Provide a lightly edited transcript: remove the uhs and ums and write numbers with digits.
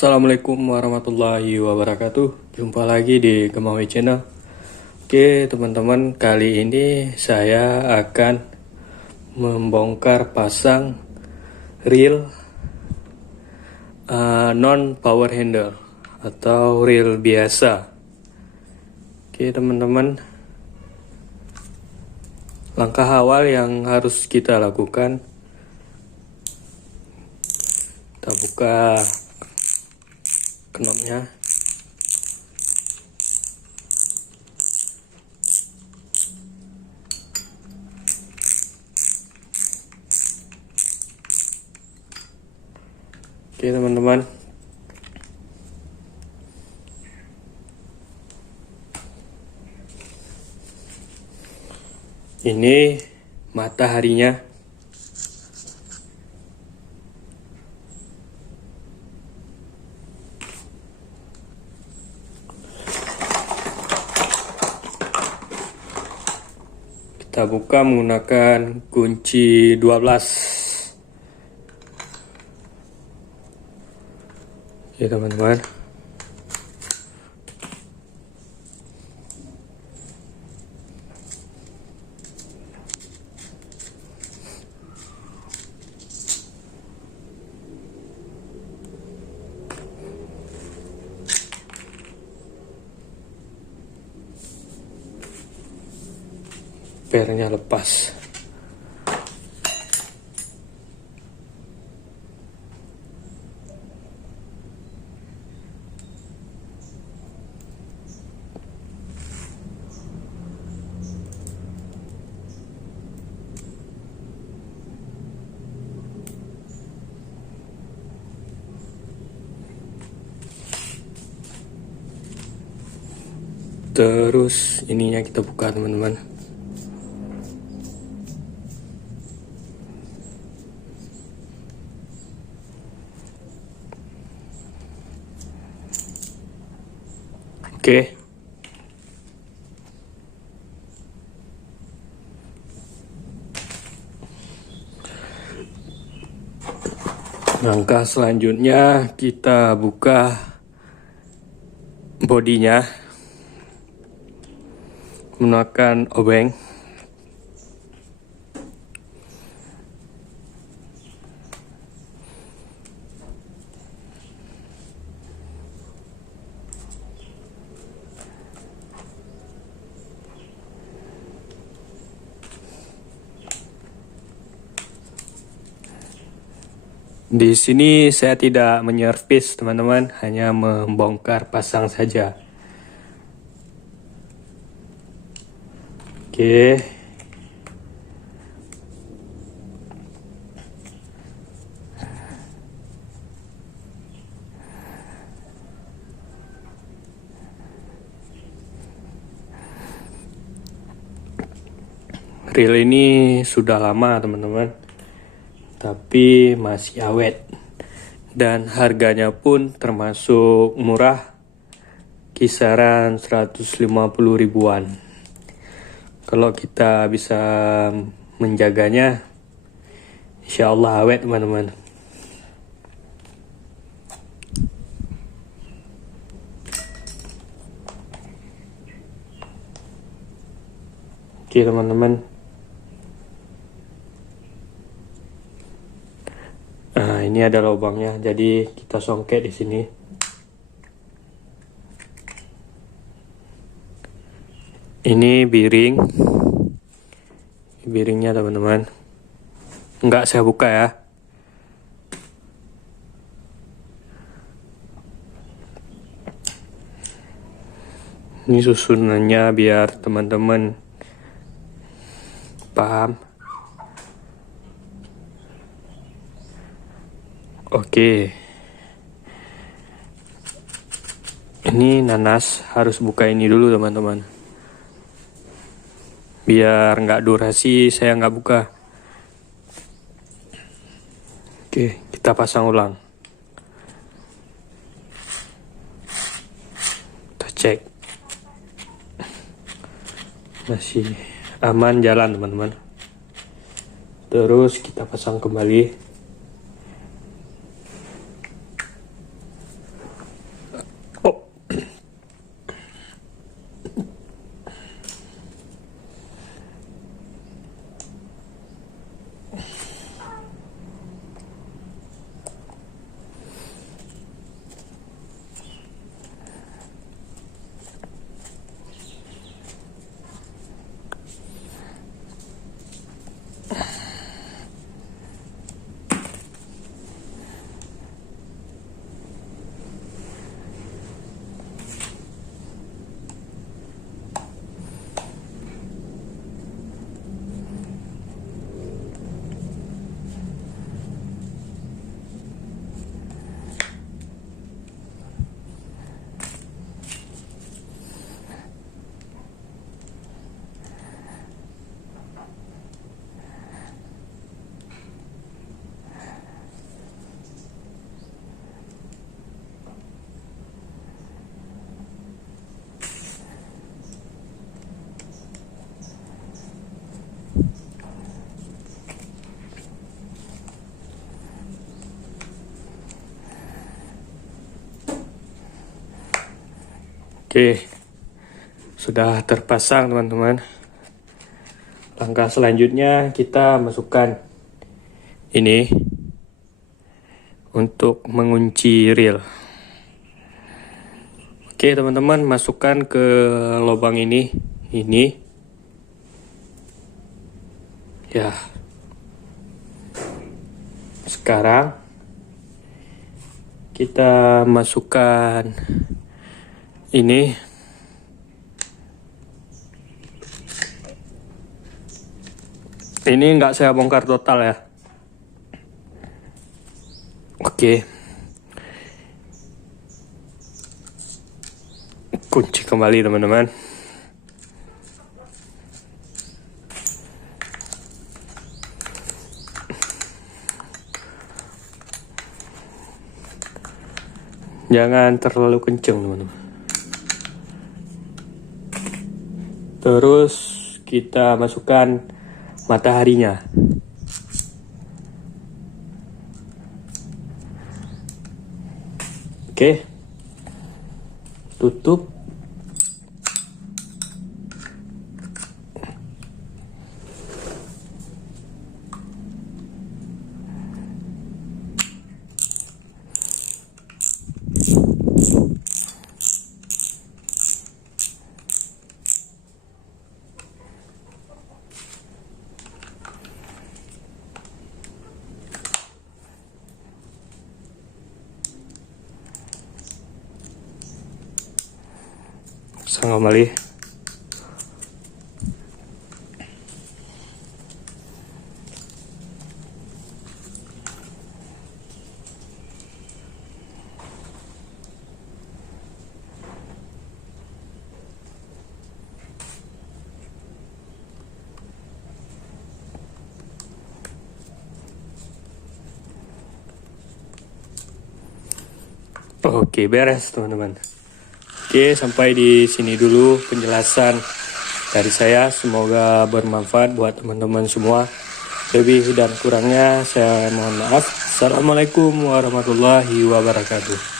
Assalamualaikum warahmatullahi wabarakatuh. Jumpa lagi di Gemawi Channel. Oke teman-teman, kali ini saya akan membongkar pasang reel non power handle atau reel biasa. Oke teman-teman, langkah awal yang harus kita lakukan, kita buka knopnya. Oke teman-teman, ini mataharinya. Kita buka menggunakan kunci 12. Oke teman-teman, pernya lepas. Terus ininya kita buka teman-teman. Oke. Langkah selanjutnya kita buka bodinya menggunakan obeng. Di sini saya tidak menyervis teman-teman, hanya membongkar pasang saja. Oke. Reel ini sudah lama teman-teman, tapi masih awet dan harganya pun termasuk murah, kisaran 150 ribuan. Kalau kita bisa menjaganya, insya Allah awet teman-teman. Oke teman-teman, nah ini ada lubangnya, jadi kita songket di sini. Ini biringnya teman-teman, nggak saya buka ya. Ini susunannya biar teman-teman paham. Oke, ini nanas harus buka ini dulu teman-teman, biar nggak durasi saya nggak buka. Oke, kita pasang ulang. Kita cek masih aman, jalan teman-teman. Terus kita pasang kembali. Oke, sudah terpasang teman-teman. Langkah selanjutnya kita masukkan ini untuk mengunci reel. Oke teman-teman, masukkan ke lubang ini ya. Sekarang kita masukkan ini nggak saya bongkar total ya. Oke, kunci kembali teman-teman. Jangan terlalu kencang teman-teman. Terus kita masukkan mataharinya. Oke, tutup. Pasang kembali. Oke, beres teman-teman. Oke, sampai di sini dulu penjelasan dari saya. Semoga bermanfaat buat teman-teman semua. Lebih dan kurangnya saya mohon maaf. Assalamualaikum warahmatullahi wabarakatuh.